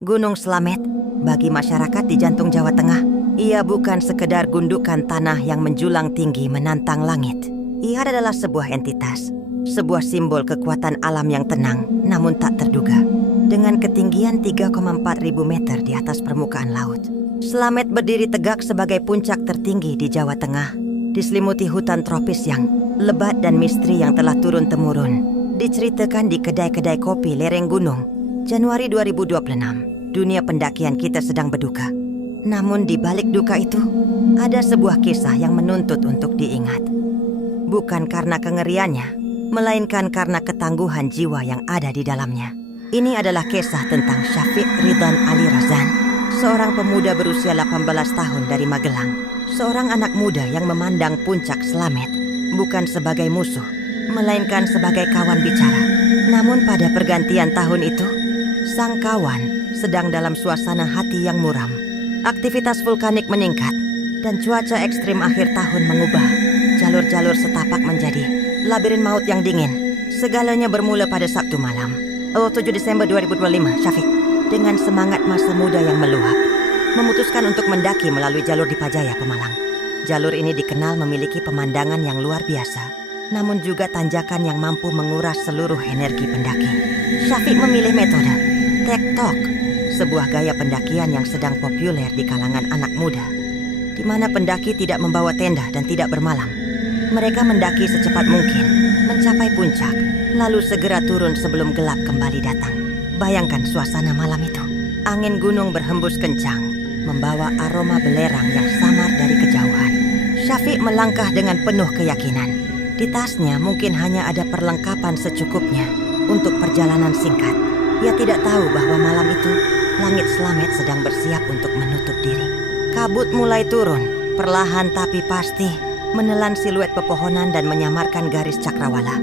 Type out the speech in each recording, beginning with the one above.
Gunung Slamet, bagi masyarakat di jantung Jawa Tengah, ia bukan sekedar gundukan tanah yang menjulang tinggi menantang langit. Ia adalah sebuah entitas, sebuah simbol kekuatan alam yang tenang namun tak terduga. Dengan ketinggian 3,4 ribu meter di atas permukaan laut, Slamet berdiri tegak sebagai puncak tertinggi di Jawa Tengah, diselimuti hutan tropis yang lebat dan misteri yang telah turun-temurun. Diceritakan di kedai-kedai kopi lereng gunung, Januari 2026. Dunia pendakian kita sedang berduka. Namun di balik duka itu, ada sebuah kisah yang menuntut untuk diingat. Bukan karena kengeriannya, melainkan karena ketangguhan jiwa yang ada di dalamnya. Ini adalah kisah tentang Syafiq Ridwan Ali Razan, seorang pemuda berusia 18 tahun dari Magelang. Seorang anak muda yang memandang puncak Slamet bukan sebagai musuh, melainkan sebagai kawan bicara. Namun pada pergantian tahun itu, sang kawan sedang dalam suasana hati yang muram. Aktivitas vulkanik meningkat dan cuaca ekstrim akhir tahun mengubah jalur-jalur setapak menjadi labirin maut yang dingin. Segalanya bermula pada Sabtu malam, 7 Desember 2025. Syafiq, dengan semangat masa muda yang meluap, memutuskan untuk mendaki melalui jalur Dipajaya, Pemalang. Jalur ini dikenal memiliki pemandangan yang luar biasa, namun juga tanjakan yang mampu menguras seluruh energi pendaki. Syafiq memilih metode TikTok, sebuah gaya pendakian yang sedang populer di kalangan anak muda, di mana pendaki tidak membawa tenda dan tidak bermalam. Mereka mendaki secepat mungkin, mencapai puncak, lalu segera turun sebelum gelap kembali datang. Bayangkan suasana malam itu. Angin gunung berhembus kencang, membawa aroma belerang yang samar dari kejauhan. Syafiq melangkah dengan penuh keyakinan. Di tasnya mungkin hanya ada perlengkapan secukupnya untuk perjalanan singkat. Ia tidak tahu bahwa malam itu langit Slamet sedang bersiap untuk menutup diri. Kabut mulai turun, perlahan tapi pasti, menelan siluet pepohonan dan menyamarkan garis cakrawala.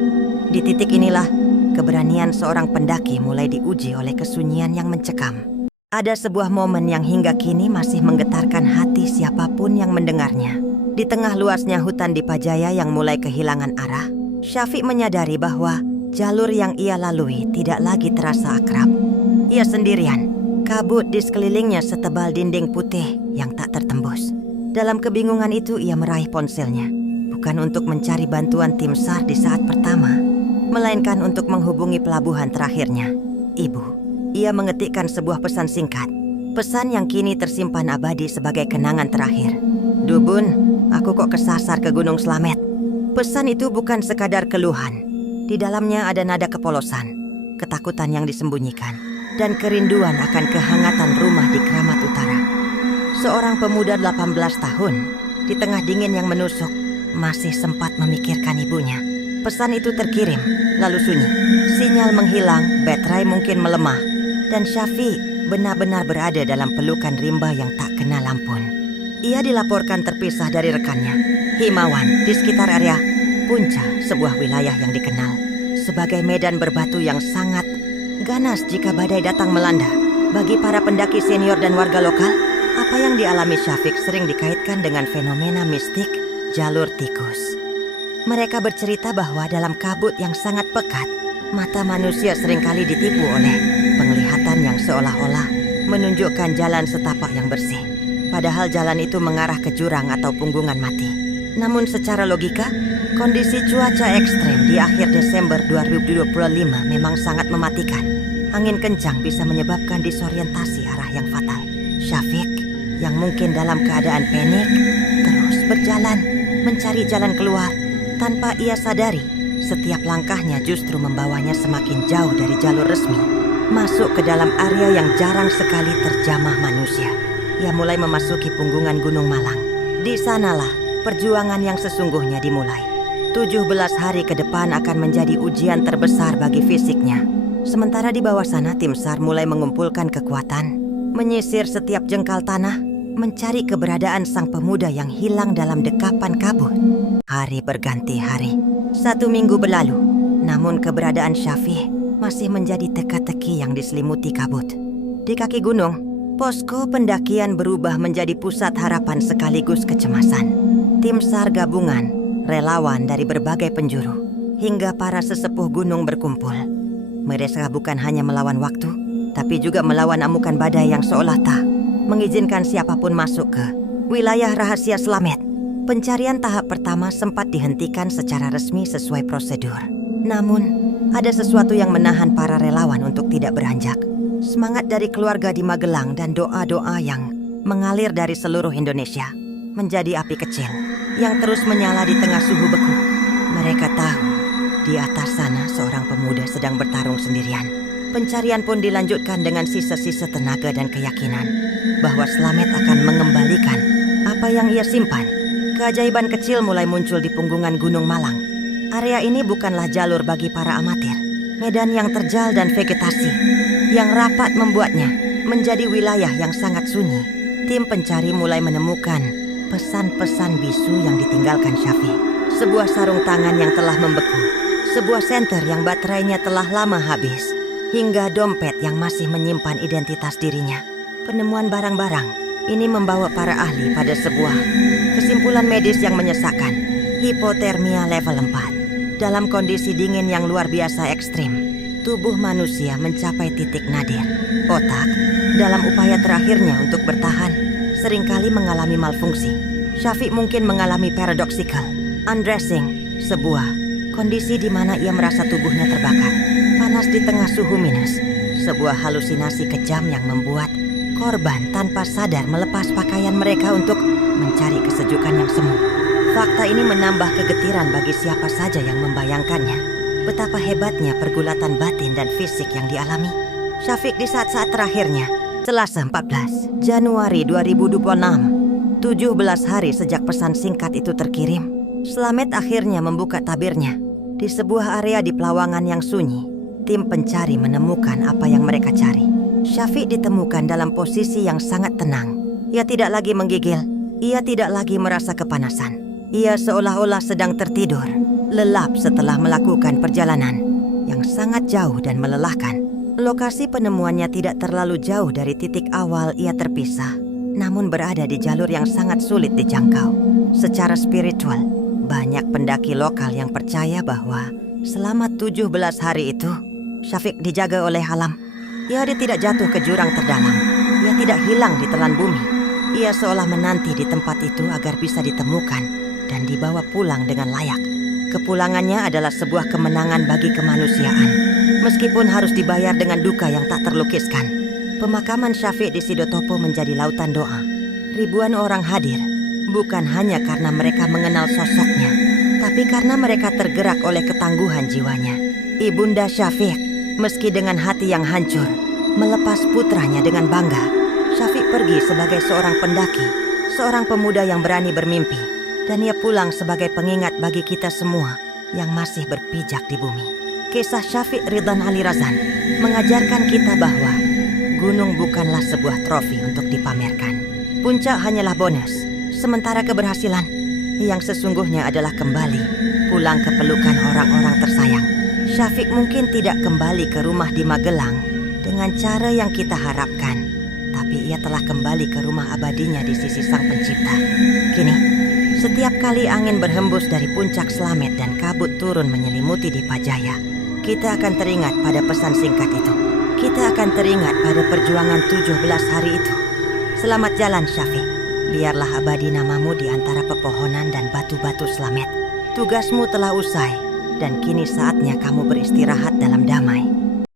Di titik inilah, keberanian seorang pendaki mulai diuji oleh kesunyian yang mencekam. Ada sebuah momen yang hingga kini masih menggetarkan hati siapapun yang mendengarnya. Di tengah luasnya hutan Dipajaya yang mulai kehilangan arah, Syafiq menyadari bahwa jalur yang ia lalui tidak lagi terasa akrab. Ia sendirian. Kabut di sekelilingnya setebal dinding putih yang tak tertembus. Dalam kebingungan itu ia meraih ponselnya. Bukan untuk mencari bantuan tim SAR di saat pertama, melainkan untuk menghubungi pelabuhan terakhirnya, Ibu. Ia mengetikkan sebuah pesan singkat. Pesan yang kini tersimpan abadi sebagai kenangan terakhir. "Dubun, aku kok kesasar ke Gunung Slamet." Pesan itu bukan sekadar keluhan. Di dalamnya ada nada kepolosan, ketakutan yang disembunyikan, dan kerinduan akan kehangatan rumah di Kramat Utara. Seorang pemuda 18 tahun, di tengah dingin yang menusuk, masih sempat memikirkan ibunya. Pesan itu terkirim, lalu sunyi. Sinyal menghilang, baterai mungkin melemah, dan Syafiq benar-benar berada dalam pelukan rimba yang tak kenal ampun. Ia dilaporkan terpisah dari rekannya, Himawan, di sekitar area Punca, sebuah wilayah yang dikenal sebagai medan berbatu yang sangat ganas jika badai datang melanda. Bagi para pendaki senior dan warga lokal, apa yang dialami Syafiq sering dikaitkan dengan fenomena mistik jalur tikus. Mereka bercerita bahwa dalam kabut yang sangat pekat, mata manusia seringkali ditipu oleh penglihatan yang seolah-olah menunjukkan jalan setapak yang bersih. Padahal jalan itu mengarah ke jurang atau punggungan mati. Namun secara logika, kondisi cuaca ekstrem di akhir Desember 2025 memang sangat mematikan. Angin kencang bisa menyebabkan disorientasi arah yang fatal. Syafiq, yang mungkin dalam keadaan panik, terus berjalan, mencari jalan keluar. Tanpa ia sadari, setiap langkahnya justru membawanya semakin jauh dari jalur resmi, masuk ke dalam area yang jarang sekali terjamah manusia. Ia mulai memasuki punggungan Gunung Malang. Di sanalah perjuangan yang sesungguhnya dimulai. 17 hari ke depan akan menjadi ujian terbesar bagi fisiknya. Sementara di bawah sana tim SAR mulai mengumpulkan kekuatan, menyisir setiap jengkal tanah, mencari keberadaan sang pemuda yang hilang dalam dekapan kabut. Hari berganti hari. 1 minggu berlalu, namun keberadaan Syafiq masih menjadi teka-teki yang diselimuti kabut. Di kaki gunung, posko pendakian berubah menjadi pusat harapan sekaligus kecemasan. Tim SAR gabungan, relawan dari berbagai penjuru, hingga para sesepuh gunung berkumpul. Mereka bukan hanya melawan waktu, tapi juga melawan amukan badai yang seolah tak mengizinkan siapapun masuk ke wilayah rahasia Slamet. Pencarian tahap pertama sempat dihentikan secara resmi sesuai prosedur. Namun, ada sesuatu yang menahan para relawan untuk tidak beranjak. Semangat dari keluarga di Magelang dan doa-doa yang mengalir dari seluruh Indonesia menjadi api kecil yang terus menyala di tengah suhu beku. Mereka tahu di atas sana seorang pemuda sedang bertarung sendirian. Pencarian pun dilanjutkan dengan sisa-sisa tenaga dan keyakinan bahwa Slamet akan mengembalikan apa yang ia simpan. Keajaiban kecil mulai muncul di punggungan Gunung Malang. Area ini bukanlah jalur bagi para amatir. Medan yang terjal dan vegetasi yang rapat membuatnya menjadi wilayah yang sangat sunyi. Tim pencari mulai menemukan pesan-pesan bisu yang ditinggalkan Syafiq. Sebuah sarung tangan yang telah membeku, sebuah senter yang baterainya telah lama habis, hingga dompet yang masih menyimpan identitas dirinya. Penemuan barang-barang ini membawa para ahli pada sebuah kesimpulan medis yang menyesakkan. Hipotermia level 4. Dalam kondisi dingin yang luar biasa ekstrim, tubuh manusia mencapai titik nadir. Otak, dalam upaya terakhirnya untuk bertahan, seringkali mengalami malfungsi. Syafiq mungkin mengalami paradoxical undressing, sebuah kondisi di mana ia merasa tubuhnya terbakar, panas di tengah suhu minus. Sebuah halusinasi kejam yang membuat korban tanpa sadar melepas pakaian mereka untuk mencari kesejukan yang semu. Fakta ini menambah kegetiran bagi siapa saja yang membayangkannya. Betapa hebatnya pergulatan batin dan fisik yang dialami Syafiq di saat-saat terakhirnya. Selasa 14 Januari 2026, 17 hari sejak pesan singkat itu terkirim, Slamet akhirnya membuka tabirnya. Di sebuah area di pelawangan yang sunyi, tim pencari menemukan apa yang mereka cari. Syafiq ditemukan dalam posisi yang sangat tenang. Ia tidak lagi menggigil, ia tidak lagi merasa kepanasan. Ia seolah-olah sedang tertidur, lelap setelah melakukan perjalanan yang sangat jauh dan melelahkan. Lokasi penemuannya tidak terlalu jauh dari titik awal ia terpisah, namun berada di jalur yang sangat sulit dijangkau. Secara spiritual, banyak pendaki lokal yang percaya bahwa selama 17 hari itu, Syafiq dijaga oleh alam. Dia tidak jatuh ke jurang terdalam. Ia tidak hilang di telan bumi. Ia seolah menanti di tempat itu agar bisa ditemukan dan dibawa pulang dengan layak. Kepulangannya adalah sebuah kemenangan bagi kemanusiaan, meskipun harus dibayar dengan duka yang tak terlukiskan. Pemakaman Syafiq di Sidotopo menjadi lautan doa. Ribuan orang hadir, bukan hanya karena mereka mengenal sosoknya, tapi karena mereka tergerak oleh ketangguhan jiwanya. Ibunda Syafiq, meski dengan hati yang hancur, melepas putranya dengan bangga. Syafiq pergi sebagai seorang pendaki, seorang pemuda yang berani bermimpi, dan ia pulang sebagai pengingat bagi kita semua yang masih berpijak di bumi. Kisah Syafiq Ridwan Ali Razan mengajarkan kita bahwa gunung bukanlah sebuah trofi untuk dipamerkan. Puncak hanyalah bonus, sementara keberhasilan yang sesungguhnya adalah kembali pulang ke pelukan orang-orang tersayang. Syafiq mungkin tidak kembali ke rumah di Magelang dengan cara yang kita harapkan, tapi ia telah kembali ke rumah abadinya di sisi Sang Pencipta. Kini, setiap kali angin berhembus dari puncak Slamet dan kabut turun menyelimuti di Pajaya, kita akan teringat pada pesan singkat itu. Kita akan teringat pada perjuangan 17 hari itu. Selamat jalan Syafiq. Biarlah abadi namamu di antara pepohonan dan batu-batu Slamet. Tugasmu telah usai, dan kini saatnya kamu beristirahat dalam damai.